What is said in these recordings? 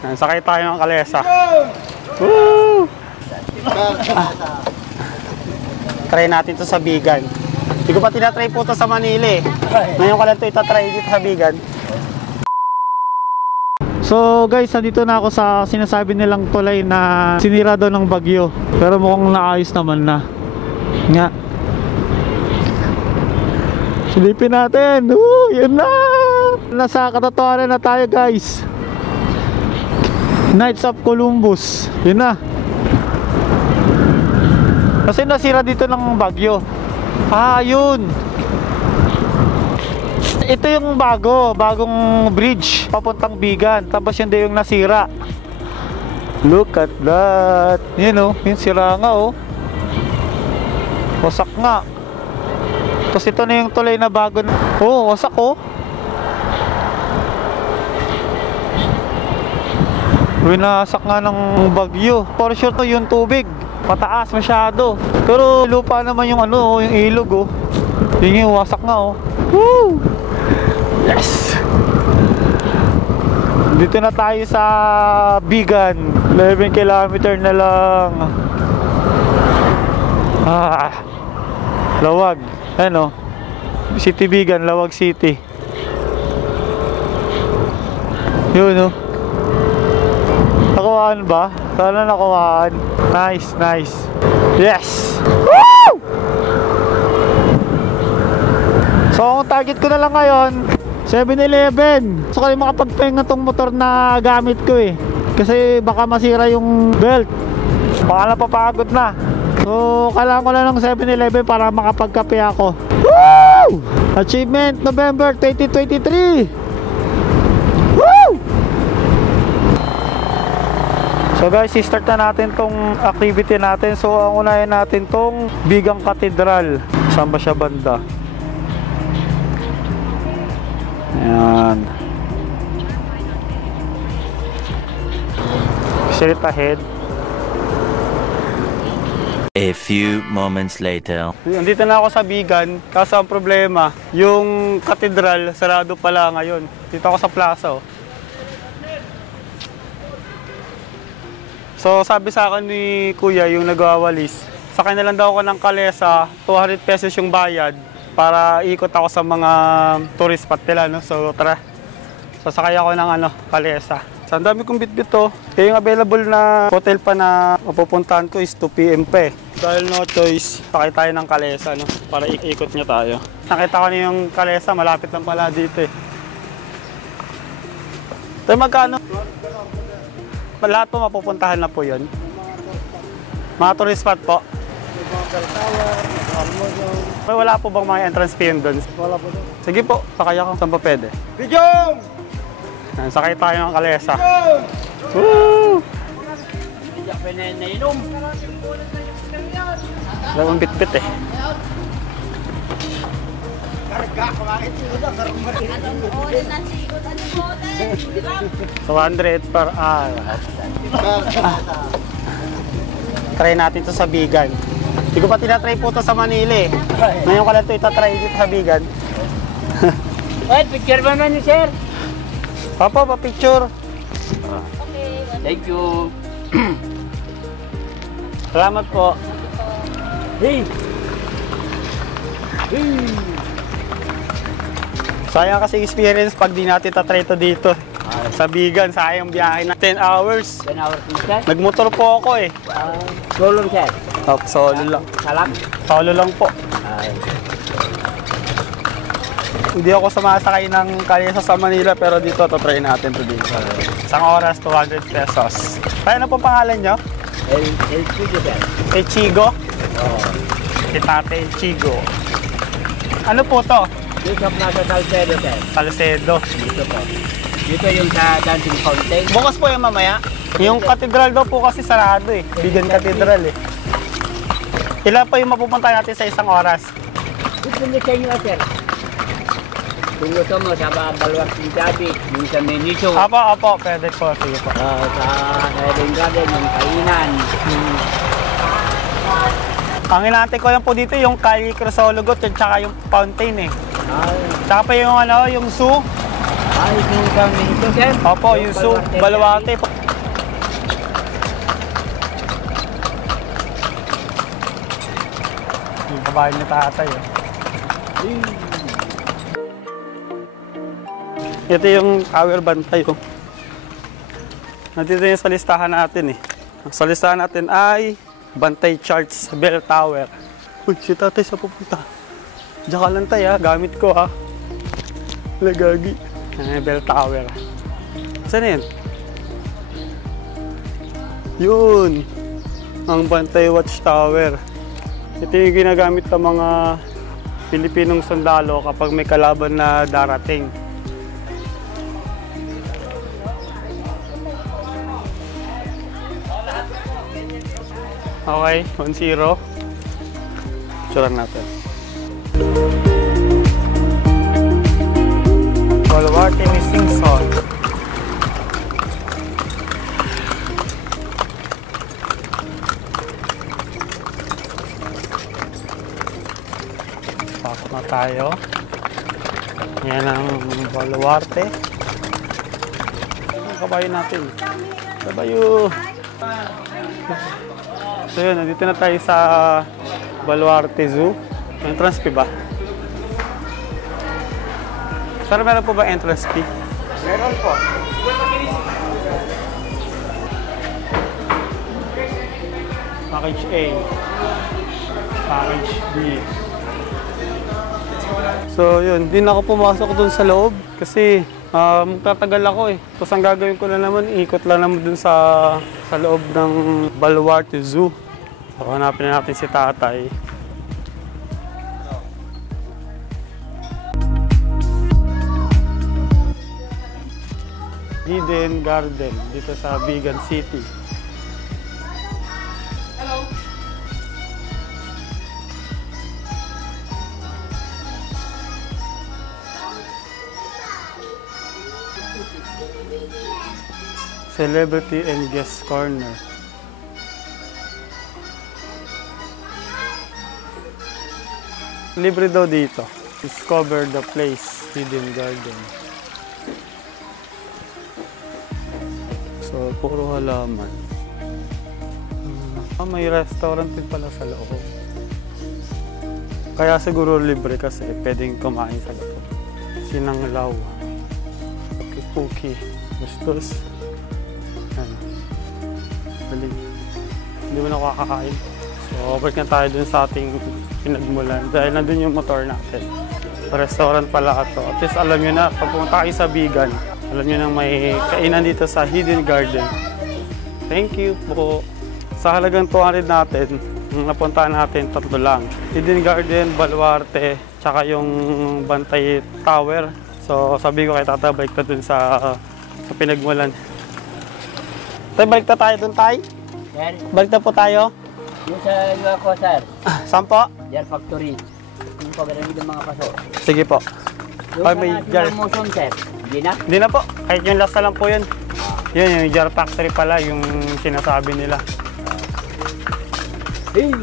Sakay tayo ng kalesa. Woo! Try natin to sa Bigan. Hindi ko pa tinatry po to sa Manila eh. Ngayon ko lang to itatry dito sa Bigan. So guys, nandito na ako sa sinasabi nilang tulay na sinira daw ng bagyo. Pero mukhang naayos naman na. Nga. Silipin natin. Yun na! Nasa katotohanan na tayo guys. Knights of Columbus. Yun na. Kasi nasira dito ng bagyo. Yun. Ito yung bagong bridge papuntang Bigan. Tapos yun din yung nasira. Look at that. Yun o, yung sira nga o. Wasak nga. Tapos ito na yung tulay na bago. Wasak o. Winasak nga ng bagyo. For sure to yung tubig. Pataas masyado. Pero lupa naman yung yung ilog oh. Yung wasak nga oh. Woo! Yes! Dito na tayo sa Bigan. 11 kilometer na lang. Lawag. Ano? City Bigan, Lawag City. Yun oh. Nakuhaan ba? Sana nakuhaan. Nice, nice. Yes! Woo! So, ang target ko na lang ngayon 7-Eleven. So, kayo makapagpahinga tong motor na gamit ko eh. Kasi baka masira yung belt. Baka napapagod na. So, kailangan ko na ng 7-Eleven para makapagkape ako. Woo! Achievement November 2023. So guys, i-start na natin tong activity natin. So ang unahin natin tong Bigang Cathedral. Saan ba siya banda? Ayan. Straight ahead. A few moments later. Andito na ako sa Bigan. Kaso ang problema, yung cathedral sarado pala ngayon. Dito ako sa plaza oh. So sabi sa akin ni Kuya yung nagwawalis, sakay na lang daw ako ng kalesa, 200 pesos yung bayad para ikot ako sa mga tourist spot nila, no? So tara, sasakay ako ng kalesa. So ang dami kong bitbit to. Kaya yung available na hotel pa na mapupuntahan ko is 2 PM pa eh. Dahil no choice, sakay tayo ng kalesa, no? Para ikot niya tayo. Nakita ko na yung kalesa, malapit lang pala dito eh. Tayo magkano? Lahat po mapupuntahan na po yun. Mga tourist spot po. May wala po bang mga entrance fee doon? Wala po doon. Sige po, sakay ako. Saan pa pwede? Bijong! Sakay tayo ng kalesa. Woo! Hindi ka pinainom. Dalawang bitbit eh. Karga, kumakit yun na. So 100 per hour. Try natin to sa Bigan. Hindi ko pa tinatry po to sa Manila eh. Ngayon ko lang to itatry dito sa Bigan. Wait, picture ba naman ni sir? Papa, pa-picture. Okay. Thank you. Salamat po. Hey! Hey! Sayang kasi experience pag di natin tatry to dito. Sa Bigan, sayang biyahe na 10 hours. 10 hours na sir? Nagmotor po ako eh. Solo sir? Solo lang. Salam? Solo lang po. Hindi ako sumasakay ng kalesa sa Manila pero dito try natin to dito. Isang oras, 200 pesos. Kaya ano po pangalan nyo? El Chigo sir. El Chigo? Oo. Si Tate El Chigo. Ano po to? Dito na sa Salcedo sir. Salcedo. Dito po. Dito yung sa dancing fountain. Bukas po yung mamaya. Yung cathedral daw po kasi sarado eh. Bigan Cathedral eh. Ilan pa yung mapupunta natin sa isang oras? Depende sa inyo sir. Kung gusto mo sa Baluarte ng Gabi, yung sa Meniso. Apo, pwede po. Sige po. Sa Eden Garden, yung kainan. Ang inaantay ko lang po dito yung Calle Crisologot at saka yung fountain eh. Tsaka pa yung yung zoo. Ay, yung sa Minito, sir? Opo, yung zoo, Baluarte. Yung kabahay ni tatay. Eh. Ito yung tower bantay. Oh. Nandito yung sa listahan natin eh. Ang sa listahan natin ay Bantay Charts Bell Tower. Uy, si tatay sa pupunta. Diyan ka lang tayo, gamit ko ha. Lagagi. Bell Tower. Saan yun? Yun. Ang Bantay Watchtower. Ito yung ginagamit ng mga Pilipinong sundalo kapag may kalaban na darating. Okay, 1-0. Tsuran natin. Baluarte Missing Son. Pasok na tayo. Yan ang Baluarte. Ang kabayo natin. Kabayo! So yun, nandito na tayo sa Baluarte Zoo. Entrance fee ba? Sir, meron po ba entrance fee? Meron po. Package A. Package B. So yun, di na ako pumasok dun sa loob kasi tatagal ako eh. Tapos ang gagawin ko na naman, ikot lang naman dun sa loob ng Baluarte Zoo. So hanapin na natin si tatay. Hidden Garden dito sa Bigan City. Celebrity and Guest Corner. Libre daw dito. Discover the place, Hidden Garden. So, puro halaman. May restaurant din pala sa loob. Kaya siguro libre kasi pwedeng kumain sa loob. Sinanglaw. Puki. Gustos. Yan. Galing. Hindi mo na kakakain. So, balik na tayo dun sa ating pinagmulan. Dahil nandun yung motor natin. Restaurant pala ito. At least alam nyo na, pag pumunta kayo sa Bigan, alam nyo nang may kainan dito sa Hidden Garden. Thank you po. Sa halagang 200 natin, napuntahan natin 3 lang. Hidden Garden, Baluarte, tsaka yung Bantay Tower. So, sabi ko kay Tata, balik na dun sa pinagmulan. Tay, balik na tayo dun, Tay? Sir, Balik na po tayo. yung sa iba ko, sir. Saan po? Jar Factory. Yung pagdaramid ng mga paso. Sige po. Yung Ay, sa may natin jar. ng motion, sir. Hindi na? Hindi na po. Kahit yung last na lang po yun. Yun, yung Jar Factory pala, yung sinasabi nila. Hey!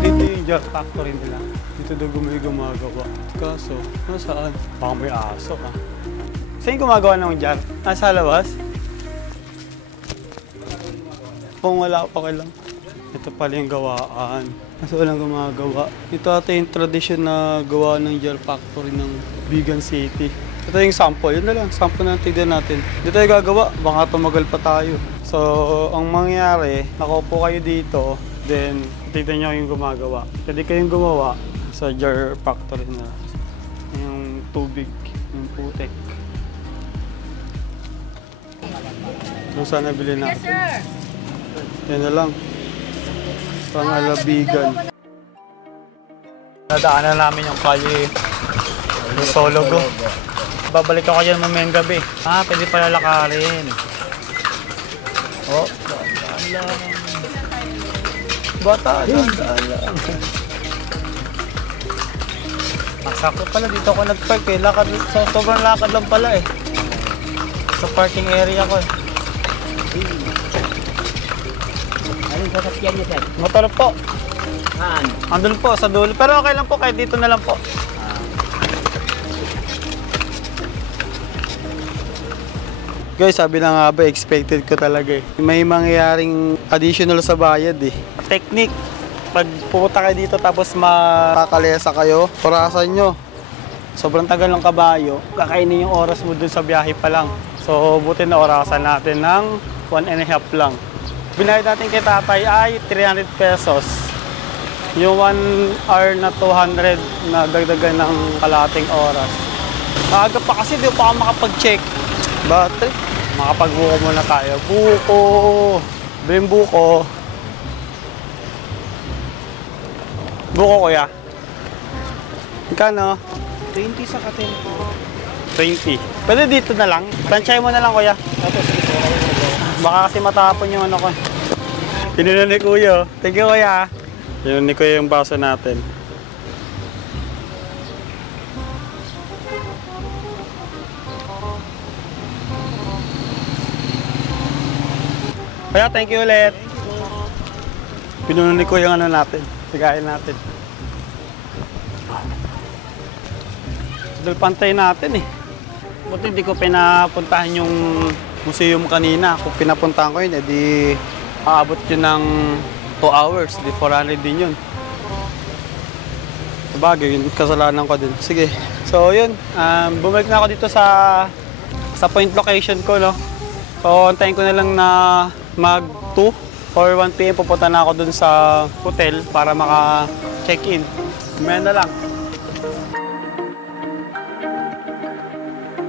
Dito yung Jar Factory nila. Dito daw gumagawa. Kaso, nasaan? Baka may aso ha. Saan yung gumagawa ng jar? Nasa labas? Kung wala pa lang. Ito pala yung gawaan. Kasi walang gumagawa. Ito ata yung tradisyon na gawa ng Jar Factory ng Bigan City. Ito yung sample. Yun na lang. Sample na tignan natin. Dito tayo gagawa. Baka tumagal pa tayo. So, ang mangyayari, nakaupo kayo dito. Then, tignan nyo yung gumagawa. Pwede kayong gumawa sa Jar Factory na yung tubig, yung putek. So, sana bilhin natin. Yes, sir! Yan na lang. Pangalabigan. Nadaanan namin yung kali yung Sologo. Babalik ako dyan mamayang gabi. Pwede pala lakarin. Oh, daan lang. Bata, daan lang. Sakto pala, dito ako nag-park eh. Lakad, sobrang lakad lang pala eh. Sa parking area ko eh. Anong sasakyan niya, sir? Motor po. Saan? Andun po sa dulo. Pero okay lang po, kahit dito na lang po. Guys, sabi na nga ba, expected ko talaga eh. May mangyayaring additional sa bayad eh. Technique, pag pupunta kayo dito tapos makakalesa kayo, orasan nyo. Sobrang tagal ng kabayo, kakainin yung oras mo dun sa biyahe pa lang. So, buti na orasan natin ng 1.5 lang. Binayad natin kay tatay ay 300 pesos. Yung 1 hour na 200 na dagdagan ng kalating oras. Maaga pa kasi, di pa ako makapag-check. Battery. Makapag-buko muna tayo. Buko! Biling buko. Buko, kuya. Magkano? 20 sa katin po. 20. Pwede dito na lang. Planchay mo na lang, kuya. Baka kasi matapon yung ano ko. Pinunan ni kuya. Thank you, kuya. Pinunan ni kuya yung baso natin. Kuya, thank you ulit. Pinunan ni kuya yung ano natin. Sigain natin. Dahil pantay natin eh. Buti hindi ko pinapuntahan yung museum kanina. Kung pinapuntahan ko yun, edi aabot yun ng 2 hours. Di 400 din yun. Sabagay, yun kasalanan ko din. Sige. So yun, bumalik na ako dito sa point location ko, no? So antayin ko na lang na mag 2 or 1 PM pupunta na ako dun sa hotel para maka-check-in. May na lang.